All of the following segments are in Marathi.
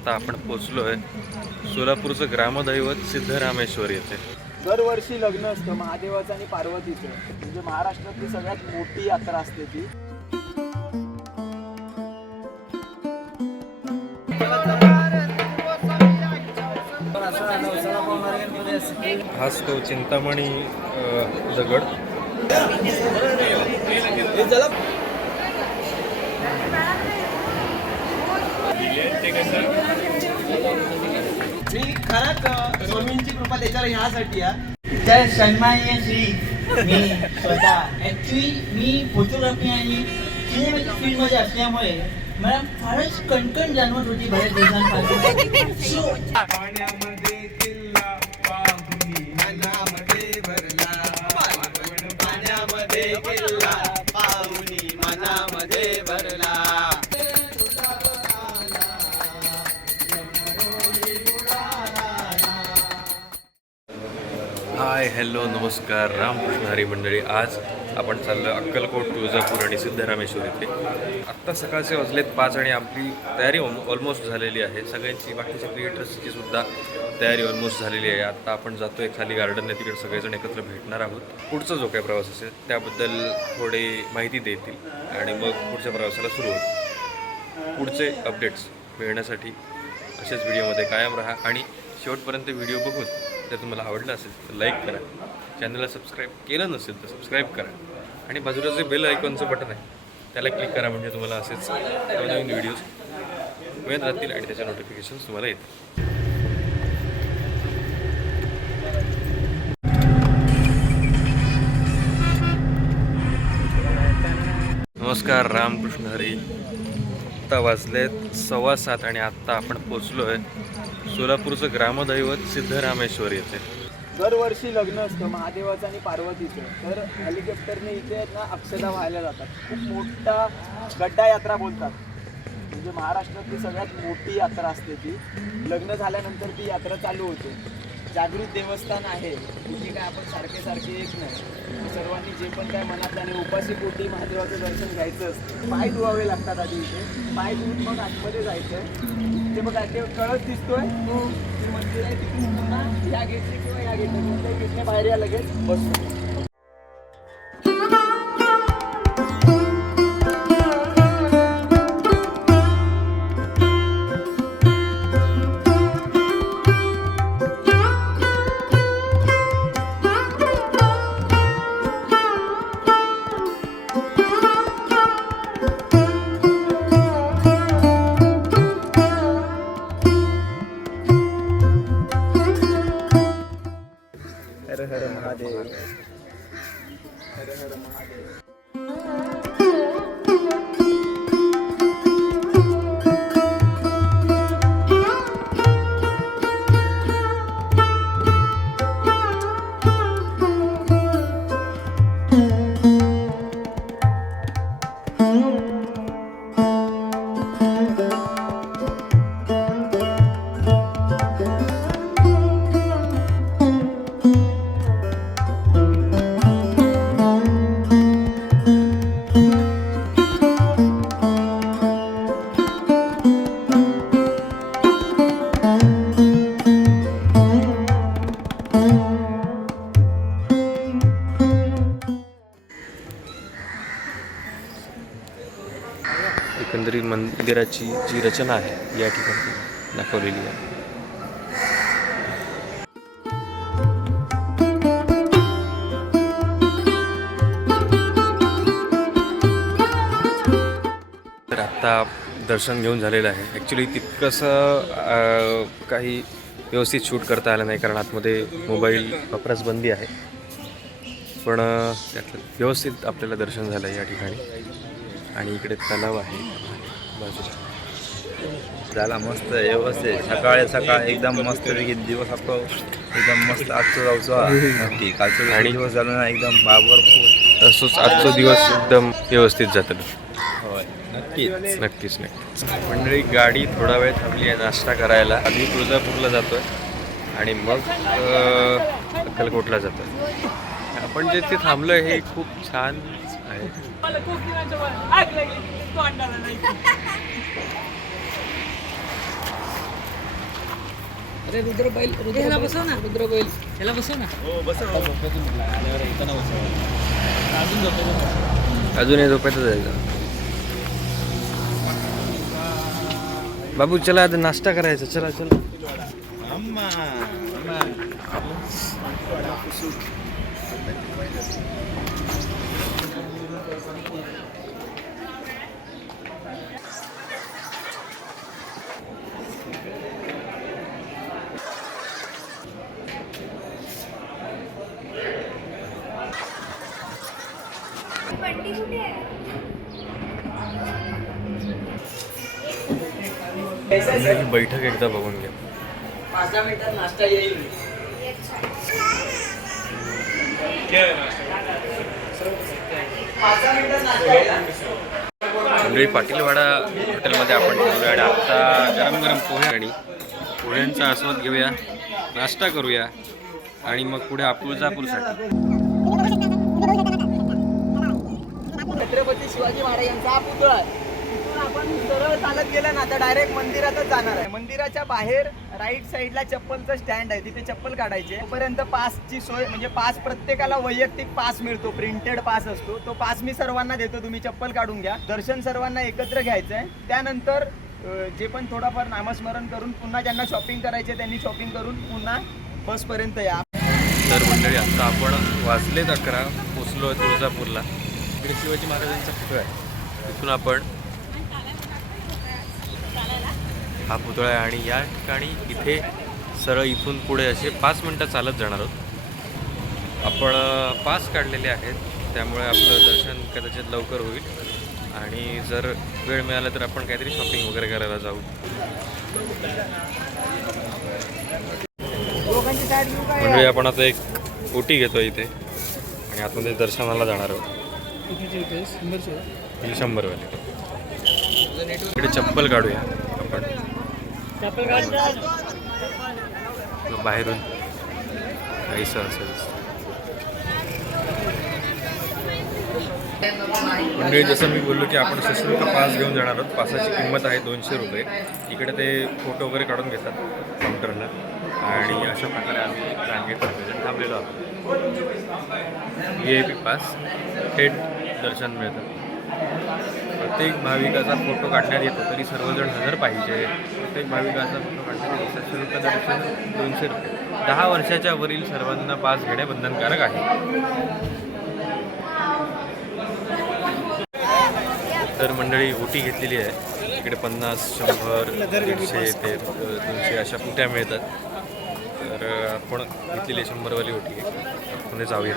आत्ता आपण पोचलो आहे सोलापूरचं ग्रामदैवत सिद्धरामेश्वर येथे. दरवर्षी लग्न असतं महादेवाचं आणि पार्वतीचं. म्हणजे महाराष्ट्रातली सगळ्यात मोठी यात्रा असते ती. हाच तो चिंतामणी मी खरंच स्वामींची कृपा त्याच्यावर ह्यासाठी तर सन्मान्य श्री मी स्वतः. ॲक्च्युली मी फोटोग्राफी आणि सिनेमॅटिक फील्डमध्ये असल्यामुळे मला फारच कणकण जाणवत होती बऱ्याच दिवसांपासून. हॅलो नमस्कार रामकृष्ण हरी मंडळी. आज आपण चाललो अक्कलकोट तुळजापूर आणि सिद्धरामेश्वर इथे. आत्ता सकाळचे वाजलेत पाच आणि आपली तयारी ऑलमोस्ट झालेली आहे. सगळ्यांची बाकीच्या क्रिएटर्सची सुद्धा तयारी ऑलमोस्ट झालेली आहे. आत्ता आपण जातोय खाली गार्डनने. तिकडे सगळेजण एकत्र भेटणार आहोत. पुढचा जो काही प्रवास असेल त्याबद्दल थोडी माहिती देतील. आणि मग पुढच्या प्रवासाला सुरू होईल. पुढचे अपडेट्स मिळण्यासाठी असेच व्हिडिओमध्ये कायम राहा आणि शेवटपर्यंत व्हिडिओ बघून जर तुम्हाला आवडलं असेल तर लाईक करा. चॅनलला सबस्क्राईब केलं नसेल तर सबस्क्राईब करा. आणि बाजूला जे बेल आयकॉनचं बटन आहे त्याला क्लिक करा म्हणजे तुम्हाला असेच नवनवीन व्हिडिओज मिळत राहतील आणि त्याच्या नोटिफिकेशन्स तुम्हाला येतील. नमस्कार रामकृष्ण हरी. आत्ता वाजलेत सव्वा सात आणि आत्ता आपण पोचलो आहे सोलापूरचं ग्रामदैवत सिद्धरामेश्वर येथे. दरवर्षी लग्न असतं महादेवाचं आणि पार्वतीचं. तर हेलिकॉप्टरने इथे ना अक्षता व्हायला जातात. खूप मोठा गड्डा यात्रा बोलतात. म्हणजे महाराष्ट्रातली सगळ्यात मोठी यात्रा असते ती. लग्न झाल्यानंतर ती यात्रा चालू होते. जागृत देवस्थान आहे तिथे काय आपण सारखे सारखे येत नाही. सर्वांनी जे पण काय मनात आणि उपाशी पोटी महादेवाचं दर्शन घ्यायचं असतं पाय धुवावे लागतात आधी इथे. पाय धुवून मग आतमध्ये जायचं ते बघा ते कळस दिसतोय. ते मंदिर आहे तिथून पुन्हा या गेटने किंवा या गेटने कोणत्याही गेटने बाहेर या लगेच. बसतो मंदिराची जी रचना आहे या ठिकाणी दाखवलेली आहे. तर आत्ता दर्शन घेऊन झालेलं आहे. ॲक्च्युली तितकंसं काही व्यवस्थित शूट करता आलं नाही कारण आतमध्ये मोबाईल वापरास बंदी आहे. पण त्यातलं व्यवस्थित आपल्याला दर्शन झालं या ठिकाणी. आणि इकडे तलाव आहे. झाला मस्त व्यवस्थित. सकाळी सकाळ एकदम मस्त दिवस आपलं एकदम मस्त आजचं जाऊचं नक्की कालचं आणि- दिवस झालं ना एकदम बाबरपूर तसंच आजचा दिवस एकदम व्यवस्थित जातं होय. नक्कीच. नक्कीच नक्कीच. मंडळी गाडी थोडा वेळ थांबली आहे नाश्ता करायला. आधी तुळजापूरला जातोय. आणि मग अक्कलकोटला जातोय. आपण जे ते थांबलोय हे खूप छान आहे. मला कोकिलाच्या वर आग लागली. तोंडाला नाही. अरे रुद्र बैल रुद्र ह्याला बसव ना. रुद्र बैल. ह्याला बसव ना. हो बसव. आल्यावर येताना बसव. अजून झोपेतून अजूनही झोपायचं जायचं बाबू चला आता नाश्ता करायचा. चला चला. बंटी ही बैठक एकदा बघून घ्या. पाच दहा मिनिटात नाश्ता येईल. मंडळी पाटीलवाडा हॉटेलमध्ये आपण गेलो आणि आत्ता गरम गरम पोहे आणि पोह्यांचा आस्वाद घेऊया. नाश्ता करूया. आणि मग पुढे अपूर्जापूरसाठी छत्रपती शिवाजी महाराज यांचा हा पुतळा. आपण सरळ चालत गेलं ना तर डायरेक्ट मंदिरातच जाणार आहे. मंदिराच्या बाहेर राईट साईडला चप्पलचं स्टँड आहे. तिथे चप्पल काढायचे. तोपर्यंत पासची सोय म्हणजे पास प्रत्येकाला वैयक्तिक पास मिळतो. प्रिंटेड पास असतो. तो पास मी सर्वांना देतो. तुम्ही चप्पल काढून घ्या. दर्शन सर्वांना एकत्र घ्यायचं आहे त्यानंतर जे पण थोडाफार नामस्मरण करून पुन्हा ज्यांना शॉपिंग करायचे त्यांनी शॉपिंग करून पुन्हा बसपर्यंत या. तर मंडळी आत्ता आपण वाजलेत अकरा. पोचलो आहे तुळजापूरला. इकडे शिवाजी महाराजांचा पुतळा आहे. तिथून आपण हा पुतळा आहे आणि या ठिकाणी इथे सरळ इथून पुढे असे पाच मिनटं चालत जाणार आहोत. आपण पास काढलेले आहेत. त्यामुळे आपलं दर्शन कदाचित लवकर होईल. आणि जर वेळ मिळाला तर आपण काहीतरी शॉपिंग वगैरे करायला जाऊ. म्हणजे आपण आता एक ओटी घेतो इथे. आणि आतमध्ये दर्शनाला जाणार आहोत. शंभरवाली इकडे चप्पल काढूया आपण. बाहेरून. काहीसं असेल म्हणजे जसं मी बोललो की आपण सशुल्क पास घेऊन जाणार आहोत. पासाची किंमत आहे दोनशे रुपये. इकडे ते फोटो वगैरे काढून घेतात काउंटरला आणि अशा प्रकारे आम्ही रांगेत रांगेत थांबलेलो आहोत. V I P pass. थेट दर्शन मिळतं. प्रत्येक भाविकाचा फोटो काढण्यात येतो तरी सर्वजण हजर पाहिजे. प्रत्येक भाविकाचा फोटो काढण्यात येतो सशुल्क दर्शन दोनशे रुपये. दहा वर्षाच्या वरील सर्वांना पास घेणे बंधनकारक आहे. तर मंडळी ओटी घेतलेली आहे. इकडे पन्नास शंभर दीडशे ते दोनशे अशा पुट्या मिळतात. तर आपण घेतलेली आहे शंभरवाली ओटी. आहे मध्ये जाऊया.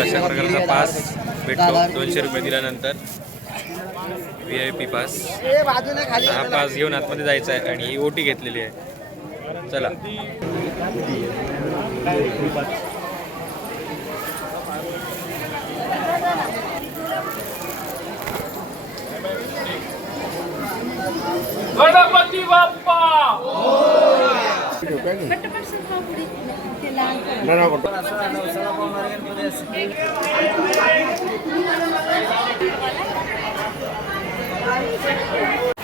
अशा प्रकारचा पास भेटतो दोनशे रुपये दिल्यानंतर व्ही आय पी पास हा पास घेऊन आतमध्ये जायचा आहे आणि ही ओटी घेतलेली आहे. चला. पटपट सुद्धा पुढे ते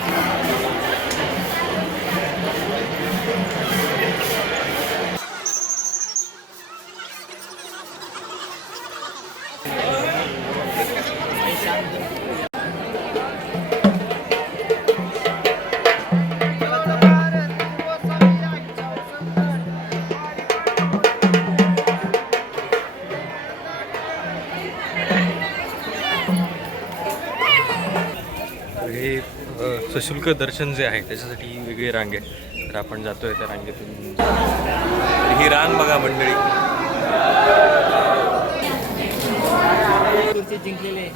दर्शन जे आहे त्याच्यासाठी ही वेगळी रांग आहे. तर आपण जातोय त्या रांगेतून. तर ही रांग बघा मंडळी. जिंकलेले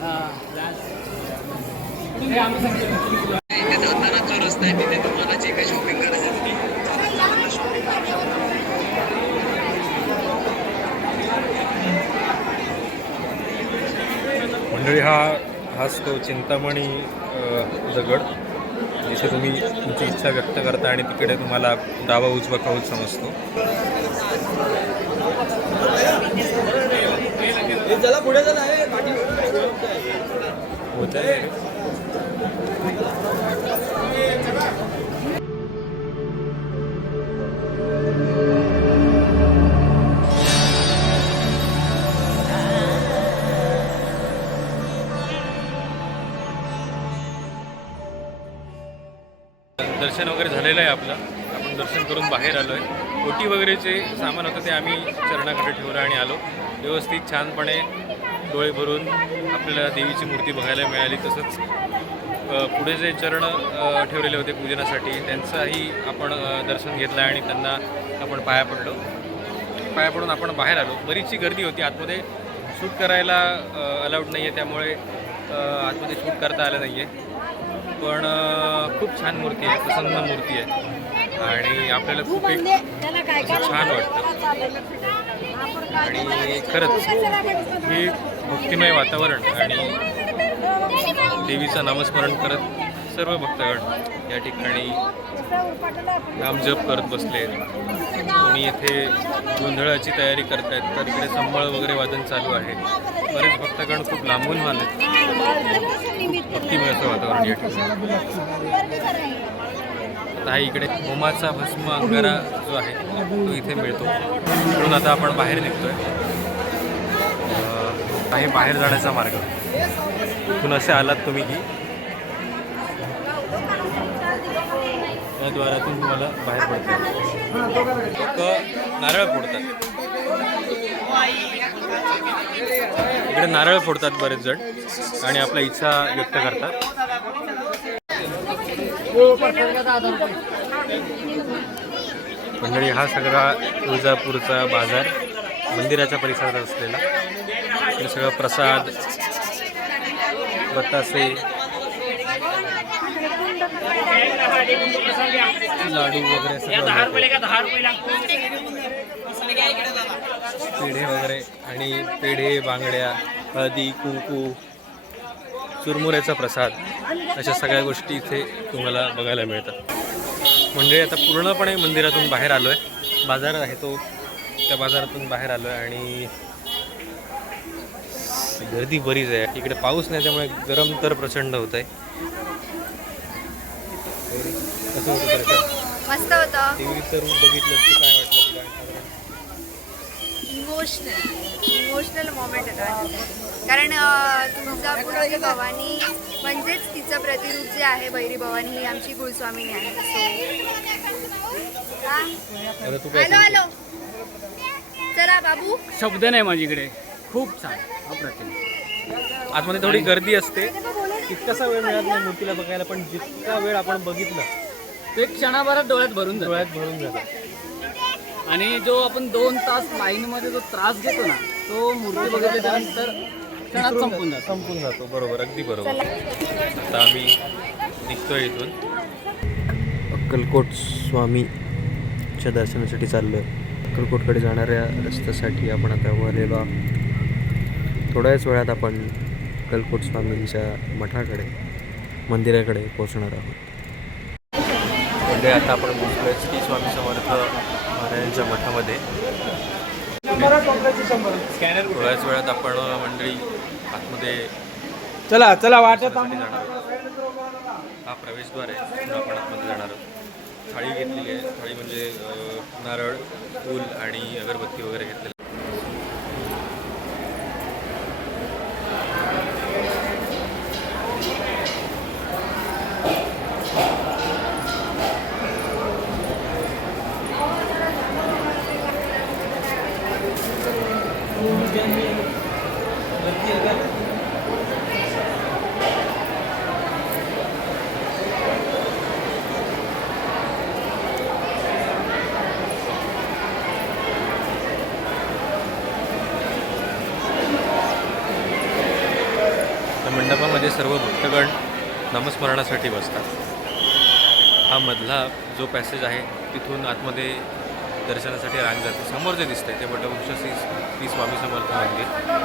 मंडळी हा हाच तो चिंतामणी दगड. जिथे तुम्ही तुमची इच्छा व्यक्त करता आणि तिकडे तुम्हाला डावा उजवा कौल समजतो. होत आहे दर्शन वगैरे झालेलं आहे आपलं. आपण दर्शन करून बाहेर आलो आहे ओटी वगैरे जे सामान होतं ते आम्ही चरणाकडे ठेवलं आणि आलो. व्यवस्थित छानपणे डोळे भरून आपल्याला देवीची मूर्ती बघायला मिळाली. तसंच पुढे जे चरण ठेवलेले होते पूजनासाठी त्यांचंही आपण दर्शन घेतलं आणि त्यांना आपण पाया पडलो. पाया पडून आपण बाहेर आलो. बरीचशी गर्दी होती. आतमध्ये शूट करायला अलाउड नाही आहे त्यामुळे आतमध्ये शूट करता आलं नाही आहे पण खूप छान मूर्ती आहे प्रसन्न मूर्ती आहे. आणि आपल्याला खूप एक असं छान वाटतं. आणि खरंच हे भक्तिमय वातावरण आणि देवीचं नामस्मरण करत सर्व भक्तगण या ठिकाणी नामजप करत बसले. कोणी येथे गोंधळाची तयारी करतायत तर इकडे संबळ वगैरे वादन चालू आहे. बरेच भक्तगण खूप लांबून आले भक्तिमयाचं वातावरण या ठिकाणी. आता हा इकडे होमाचा भस्म अंगारा जो आहे तो इथे मिळतो. म्हणून आता आपण बाहेर निघतोय. अं, आहे बाहेर जाण्याचा मार्ग. इथून असे आलात तुम्ही की या द्वारातून तुम्हाला बाहेर पडतात लोक नारळ फोडतात. इकडे नारळ फोडतात बरेच जण आणि आपल्या इच्छा व्यक्त करतात. मंडळी हा सगळा तुळजापूरचा बाजार मंदिराच्या परिसरात असलेला. हे सगळं प्रसाद बतासे लाडू वगैरे सगळं पेढे वगैरे आणि पेढे बांगड्या हळदी कुंकू चुरमुऱ्याचा प्रसाद अशा सगळ्या गोष्टी इथे तुम्हाला बघायला मिळतात. म्हणजे आता पूर्णपणे मंदिरातून बाहेर आलो आहे बाजार आहे तो त्या बाजारातून बाहेर आलो आहे आणि गर्दी बरीच आहे. इकडे पाऊस नाही त्यामुळे गरम तर प्रचंड होत आहे कसं होतं. रूप बघितलं की काय इमोशनल इमोशनल मोमेंट होता कारण अं, तुळजापूरची भवानी म्हणजेच तिचं प्रतिरूप जे आहे भैरी भवानी ही आमची कुलस्वामिनी आहे. So hello? हॅलो. चला बाबू. शब्द नाही माझीकडे खूप छान. अप्रतिम. आतमध्ये थोडी गर्दी असते. तितकासा वेळ मिळत नाही मूर्तीला बघायला पण जितका वेळ आपण बघितलं ते क्षणाभरात डोळ्यात भरून जातो. डोळ्यात भरून जातं. आणि जो आपण दोन तास लाईनमध्ये जो त्रास घेतो ना तो मूर्ती बघितल्यानंतर क्षणात संपून जातो. संपून जातो. बरोबर अगदी बरोबर. आता आम्ही निघतोय इथून. अक्कलकोट स्वामीच्या दर्शनासाठी चाललो आहे अक्कलकोटकडे जाणाऱ्या रस्त्यासाठी आपण आता वळलेलो आहोत थोड्याच वेळात आपण अक्कलकोट स्वामींच्या मठाकडे मंदिराकडे पोहोचणार आहोत. म्हणजे आता आपण श्री स्वामी समर्थ महाराजांच्या मठामध्ये. थोड्याच वेळात आपण मंडळी आतमध्ये चला चला वाटत दर्शनासाठी जाणार आहोत. हा प्रवेशद्वार आहे आपण आतमध्ये जाणार आहोत. थाळी घेतलेली आहे. थाळी म्हणजे नारळ फूल आणि अगरबत्ती वगैरे घेतलेली त्या मंडपामध्ये सर्व भक्तगण नामस्मरणासाठी बसतात. हा मधला जो पॅसेज आहे तिथून आतमध्ये दर्शनासाठी रांग जाते. समोर जे दिसतंय ते वटवृक्ष श्री श्री स्वामी समर्थ मंदिर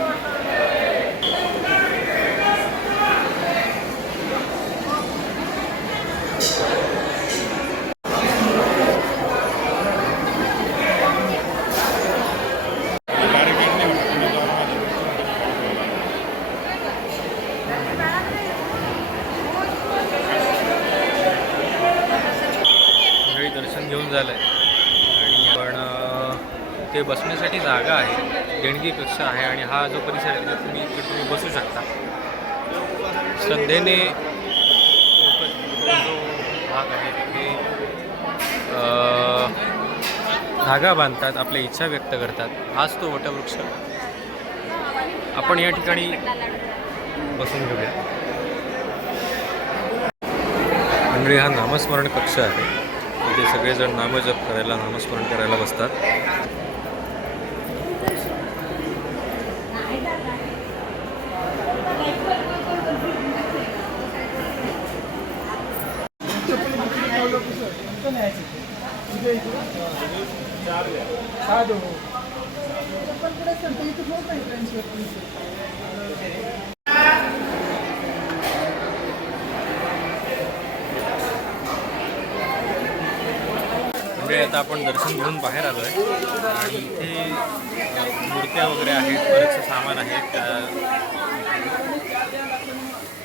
मंडळी दर्शन घेऊन झालं आहे. आणि पण ते बसण्यासाठी जागा आहे देणगी कक्ष आहे आणि हा जो परिसर आहे तुम्ही इकडे तुम्ही बसू शकता. श्रद्धेने लोक जो भाग आहे तिथे धागा बांधतात आपल्या इच्छा व्यक्त करतात. हाच तो वटवृक्ष. आपण या ठिकाणी बसून घेऊया. म्हणजे हा नामस्मरण कक्ष आहे. सगळेजण नामजप करायला नामस्मरण करायला बसतात म्हणजे आता आपण दर्शन घेऊन बाहेर आलो आहे आणि इथे मूर्त्या वगैरे आहेत बरेचसे सामान आहे त्या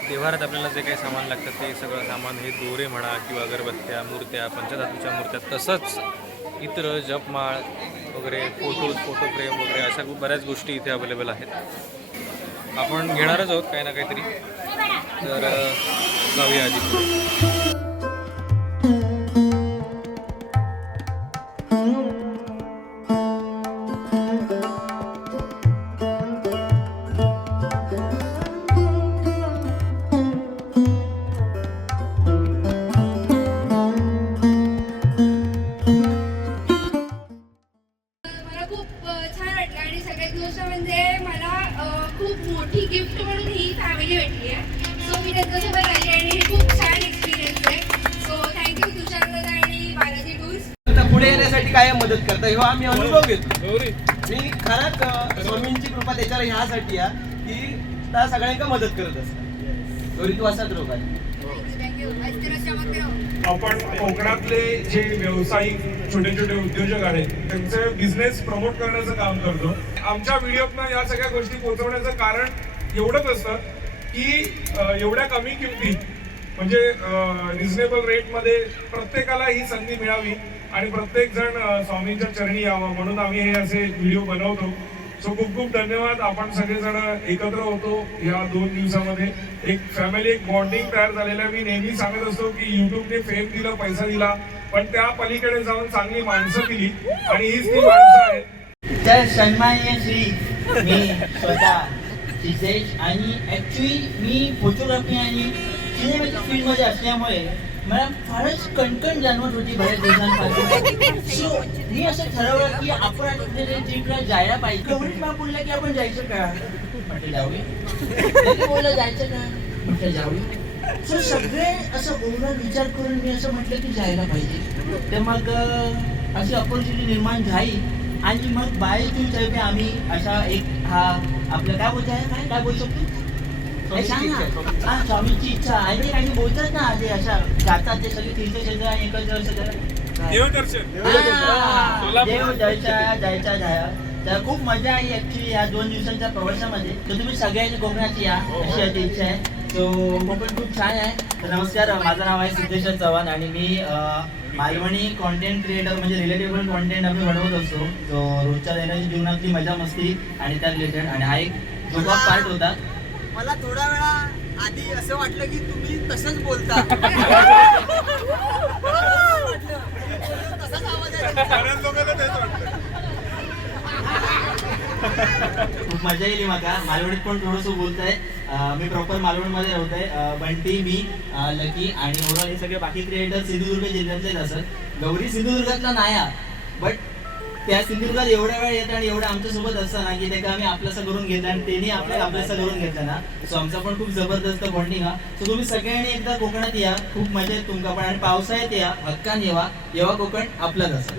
देवारात आपल्याला जे काही सामान लागतं ते सगळं सामान हे दोरे म्हणा किंवा अगरबत्त्या मूर्त्या पंचधातूच्या मूर्त्या तसंच इतर जपमाळ वगैरे फोटो फोटो फ्रेम वगैरे अशा बऱ्याच गोष्टी इथे अवेलेबल आहेत. आपण घेणारच आहोत काही ना काहीतरी. तर जाऊया आधी. मी त्यांच्यासोबत आली आणि हे खूप छान एक्सपिरियन्स आहे सो थँक्यू तुषार दादा आणि बालाजी टूर्स आता पुढे येण्यासाठी काय मदत करता? आम्ही अनुभव घेतो. मी खरंच स्वामींची कृपा त्याच्यावर ह्यासाठी की त्या सगळ्यांना मदत करत असतात? गौरी तू असाच रोग आहे. आपण कोकणातले जे व्यावसायिक छोटे छोटे उद्योजक आहेत त्यांचे बिझनेस प्रमोट करण्याचं काम करतो. आमच्या व्हिडिओतनं या सगळ्या गोष्टी पोहोचवण्याचं कारण एवढंच असतं की एवढ्या कमी किमतीत म्हणजे रिझनेबल रेटमध्ये प्रत्येकाला ही संधी मिळावी आणि प्रत्येक जण स्वामींच्या चरणी यावं. म्हणून आम्ही हे असे व्हिडिओ बनवतो. सो खूप खूप धन्यवाद. आपण सगळेजण एकत्र होतो या दोन दिवसामध्ये. एक फॅमिली एक बॉन्डिंग तयार झालेलं आहे. मी नेहमी सांगत असतो की युट्यूबने फेम दिलं पैसा दिला. पण त्या पलीकडे जाऊन चांगली माणसं दिली. आणि हीच ती माणसं आहेत. तर श्री. मी स्वतः. जितेश आणि ॲक्च्युली मी फोटोग्राफी आणि सिनेमॅटिक फील्डमध्ये असल्यामुळे मला फारच कणकण जाणवत होती बाहेर देशांपासून. सो मी असं ठरवलं की आपण आता कुठेतरी ट्रिपला जायला पाहिजे. गौरीश मला बोलला की आपण जायचं का? म्हटलं जाऊया. बोलला जायचं का? म्हटलं जाऊया. सो सगळे असं ओव्हरऑल विचार करून मी असं म्हटलं की जायला पाहिजे. तर मग अशी ऑपॉर्च्युनिटी निर्माण झाली. आणि मग टू तर्फे आम्ही असा एक हा आपलं काय बोलताय काय काय बोलू शकतो? हे. हा, स्वामींची इच्छा आणि काही बोलतात ना ते अशा जातात ते सगळे तीर्थक्षेत्र आणि एकत्र सगळं देवदर्शन. हा, देव जायच्या जायच्या जाया. तर खूप मजा आली ऍक्च्युली या दोन दिवसांच्या प्रवासामध्ये. तर तुम्ही सगळ्यांनी कोकणात या अशी माझी इच्छा आहे. तो कोकण खूप छान आहे. तर नमस्कार माझं नाव आहे सिद्धेश्वर चव्हाण आणि मी मालवणी कॉन्टेंट क्रिएटर म्हणजे रिलेटेबल कॉन्टेंट आम्ही बनवत असतो. जो रोजच्या दैनंदिन जीवनातली मजा मस्ती आणि त्या रिलेटेड आणि हा एक जोगा पार्ट होता. मला थोडा वेळा आधी असं वाटलं की तुम्ही तसंच बोलता. तसाच आवाज खूप मजा येईल माका. मालवणीत पण थोडंसं बोलतंय. मी प्रॉपर मालवणमध्ये राहतोय. अं, बंटी मी लकी आणि ओव्हरऑल हे सगळे बाकी क्रिएटर सिंधुदुर्ग जिल्ह्यातलेच असत गौरी सिंधुदुर्गातला नाही बट त्या सिंधुदुर्गात एवढ्या वेळ येतं आणि एवढं आमच्यासोबत असतं ना की ते आम्ही आपल्यासं करून घेतलं आणि त्यांनी आपल्या आपल्यासं करून घेतलं ना. सो आमचा पण खूप जबरदस्त बॉन्डिंग हा. सो तुम्ही सगळ्यांनी एकदा कोकणात या. खूप मजा येत तुमका पण. आणि पावसाळ्यात या. हक्कान येवा येवा कोकण आपलंच असं.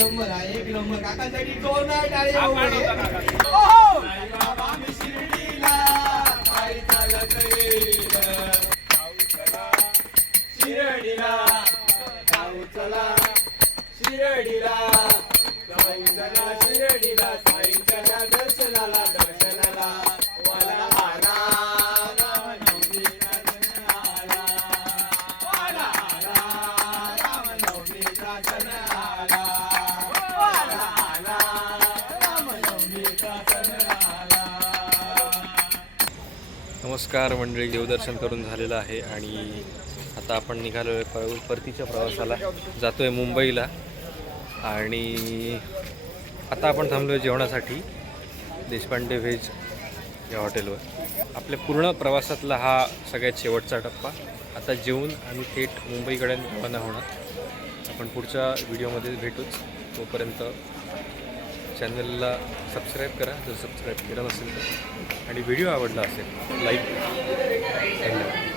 नंबर आहे एक नंबर. काकासाठी जोरदार टाळी ओहो! शिर्डीला नमस्कार मंडळी देवदर्शन करून झालेलं आहे आणि आता आपण निघालो आहे पर परतीच्या प्रवासाला. जातो आहे मुंबईला आणि आता आपण थांबलो आहे जेवणासाठी देशपांडे व्हेज या हॉटेलवर. आपल्या पूर्ण प्रवासातला हा सगळ्यात शेवटचा टप्पा. आता जेवून आम्ही थेट मुंबईकडे रवाना होणार. आपण पुढच्या व्हिडिओमध्ये भेटूच. तोपर्यंत चॅनलला सबस्क्राईब करा जर सबस्क्राईब केलं नसेल तर. आणि व्हिडिओ आवडला असेल लाईक धन्यवाद.